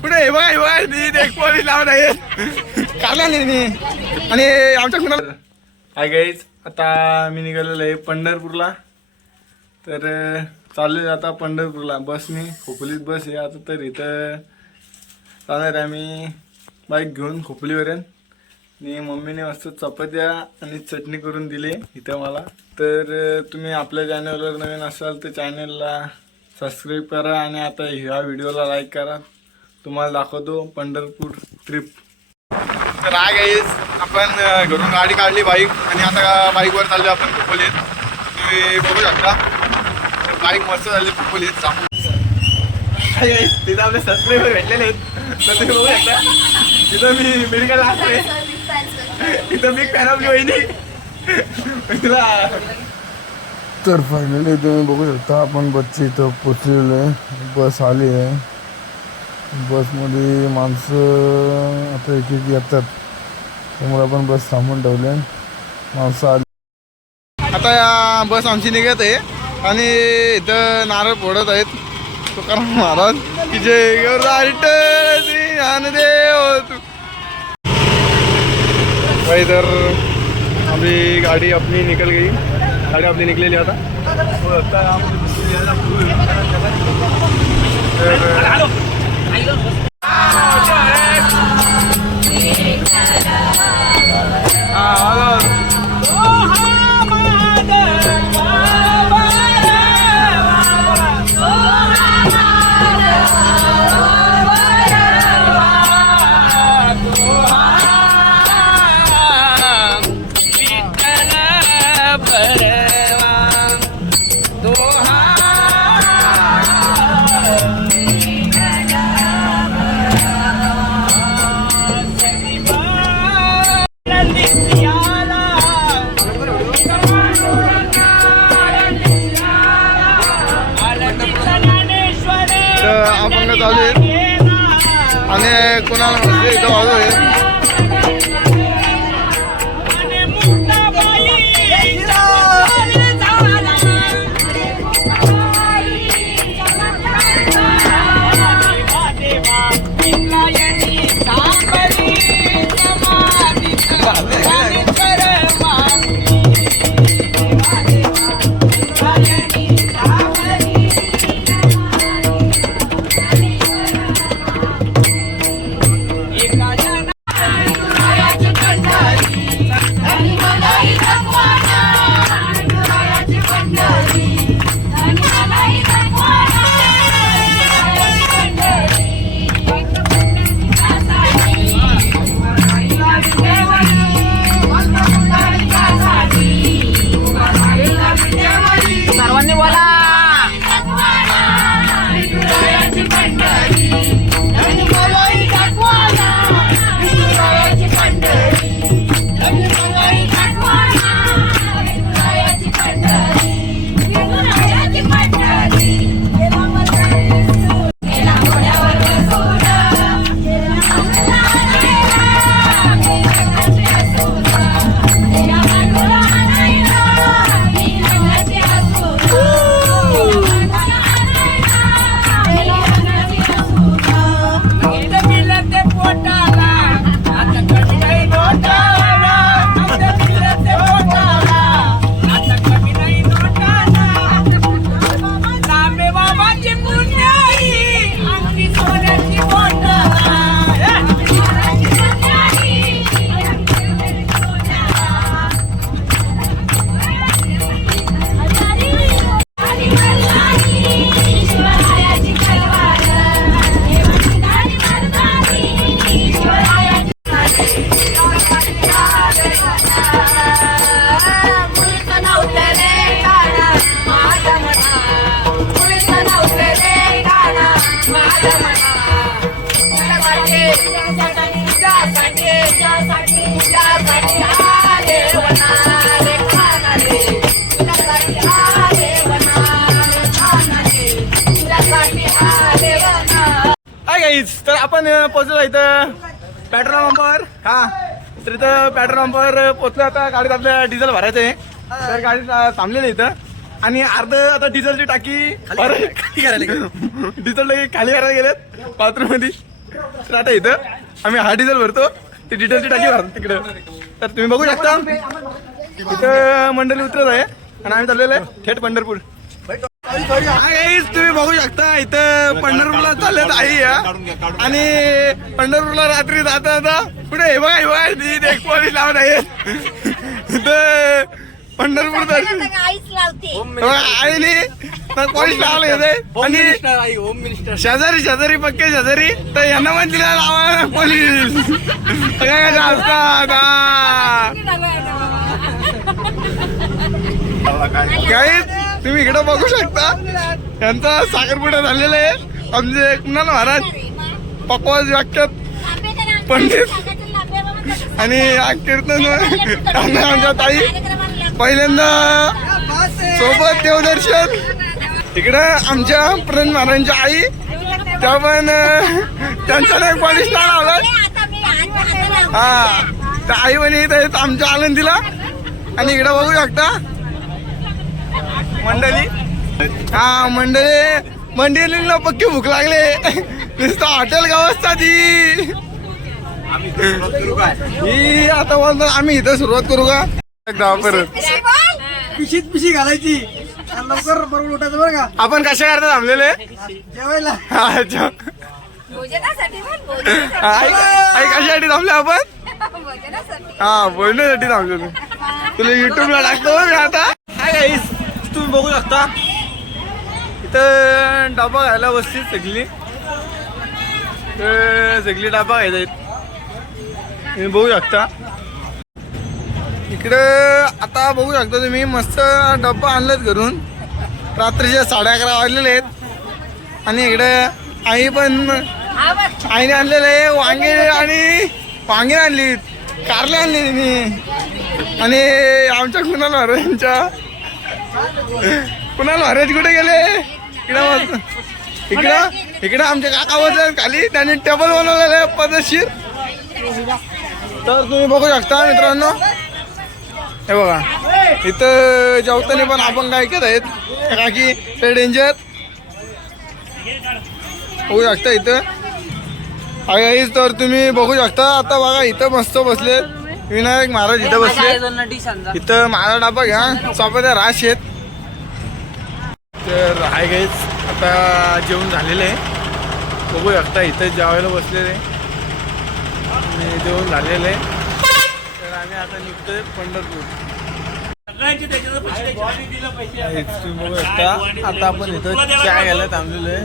पुढे बघा बघा नीट एक पोळी आहे. काढला नाही आणि आमच्या कुणाला हाय गाईज आता मी निघालेलो आहे पंढरपूरला. तर अं, आता पंढरपूरला. बसने खोपोलीत बस आहे. आता तर इथं जाणार आहे आम्ही. बाईक घेऊन खोपोलीवरून. आणि मम्मीने मस्त चपात्या आणि चटणी करून दिली इथं मला. तर तुम्ही आपल्या चॅनलवर नवीन असाल तर चॅनलला सबस्क्राईब करा आणि आता ह्या व्हिडिओला लाईक करा. तुम्हाला दाखवतो पंढरपूर ट्रिप तर हा गाईज आपण घरून गाडी काढली बाईक आणि आता बाईकवर चाललो आपण खोपोलीत तुम्ही बघू शकता. तर बाईक मस्त झाली खोपोलीत सांगू तिथं आपले सबस्क्राईबर भेटलेले आहेत. तर तुम्ही बघू शकता. तिथं मी मेडिकल असते इथं बिग फॅन आपली वहिनी तुला तर फायनली तुम्ही बघू शकता आपण बसची इथं पोचलेलो आहे. बस आली आहे. बसमध्ये माणसं आता एक एक येतात. त्यामुळे आपण बस थांबून ठेवले माणसं आली. आता या बस आमची निघत आहे आणि इथं नारळ फोडत आहेत. तुकाराम महाराज की जय भाई इधर अभी गाड़ी अपनी निकल गई। गाड़ी अपनी निकले लिया था। आता चालू आहे आणि कुणाला म्हणजे इथं आलो आहे आपण अं, पोहोचलो इथं. पेट्रोल पंपावर हा. तर इथं पेट्रोल पंपावर पोचलो आता. गाडीत आपल्या डिझेल भरायचं आहे. तर गाडी थांबलेली इथं. आणि अर्ध आता डिझेलची टाकी खाली करायला डिझेल टाकी खाली करायला गेलेत. बाथरूममध्ये तर आता इथं आम्ही हा डिझेल भरतो. ती डिझेलची टाकी भरतो तिकडं. तर तुम्ही बघू शकता. इथं मंडळी उतरत आहे. आणि आम्ही चाललेलो आहे थेट पंढरपूर. तुम्ही बघू शकता इथं पंढरपूरला चाललेत आई या आणि पंढरपूरला रात्री जाता जाता पुढे हे बघा हे बघा ती एक पोलीस लावून इथं पंढरपूर दर्शन आईच लावते. आईने पोलीस लावले होते आणि शेजारी शेजारी पक्के शेजारी तर यांना पण तिला लावा पोलीस काय काय असतात हा. काही तुम्ही इकडे बघू शकता. यांचा साखरपुडा झालेला आहे. आमचे कुणाल महाराज पकवाज वाक्यात पंडित आणि कीर्तन आमच्या ताई पहिल्यांदा सोबत देवदर्शन. इकडं आमच्या प्रण महाराजांच्या आई त्या पण त्यांचा नाही कॉलेज आलं. हा त्या आई म्हणे इथं आमच्या आनंदीला. आणि इकडं बघू शकता. मंडळी? हा मंडळी. मंडळींना पक्की भूक लागले. नुसतं हॉटेल गावस्ता ती. ही आता बोलतो आम्ही इथं सुरुवात करू का? एकदा परत. पिशीत पिशी घालायची. आणि लवकर बरोबर उठायचं बरं का? आपण कशा करता थांबलेले? जेवायला. हा, अच्छा. हा, आई आई कशासाठी थांबले आपण? हा बोलण्यासाठी थांबलेलो. तुला युट्यूबला टाकतो मी आता. हाय गाईस तुम्ही बघू शकता. इथं डबा घ्यायला बसली सगळी. सगळी डबा घ्यायचा आहेत. तुम्ही बघू शकता. इकडं आता बघू शकता तुम्ही मस्त डब्बा आणलेत घरून. रात्रीच्या साडे अकरा वाजलेले आहेत. आणि इकडं आई पण आईने आणलेले आहे वांगे आणि वांगे आणली कारले आणली तिने. आणि आमच्या कुणाल यांच्या? कुणाल महाराज कुठे गेले? इकडं इकडं? इकडं आमच्या काका बसले खाली. त्यांनी टेबल बनवलेलं आहे पद्धतशीर तर तुम्ही बघू शकता मित्रांनो. हे बघा. इथं जेवताना पण आपण काय करत आहेत? काकी ते डेंजर बघू शकता इथं. तर तुम्ही बघू शकता. आता बघा इथं मस्त बसले विनायक महाराज इथं बसले. इथं माझा डाबा घ्या. चपात्या राश आहेत. तर हाय गाईज आता जेवण झालेलं आहे. बघू शकता इथं जेवायला बसलेले आणि जेवण झालेलं आहे. तर आम्ही आता निघतोय पंढरपूर. बघू शकता. आता आपण इथं चहा घ्यायला थांबलेलो आहे.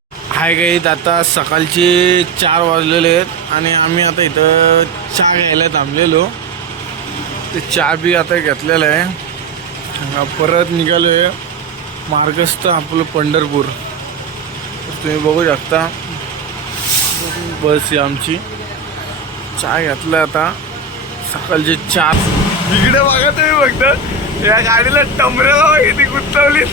हाय गाईत आता सकाळचे चार वाजलेले आहेत आणि आम्ही आता इथं चहा घ्यायला थांबलेलो. ते चहा बी आता घेतलेला आहे. परत निघालो आहे मार्गस्थ आपलं पंढरपूर. तुम्ही बघू शकता. बस आहे आमची. चहा घेतला आता. सकाळचे चार. इकडे बघा तुम्ही बघता या गाडीला टमऱ्याला बघा गुंतवली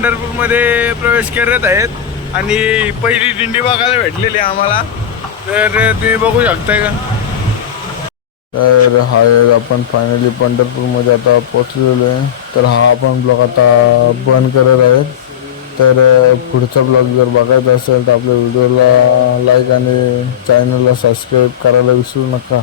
पंढरपूरमध्ये प्रवेश करत आहेत. आणि पहिली दिंडी बघायला भेटलेली आम्हाला. तर तुम्ही बघू शकताय का? तर हा आपण फायनली पंढरपूरमध्ये आता पोचलेलो आहे. तर हा आपण ब्लॉग आता बंद करत आहे तर पुढचा ब्लॉग जर बघायचा असेल तर आपल्या व्हिडिओला लाईक आणि चॅनलला सबस्क्राईब करायला विसरू नका.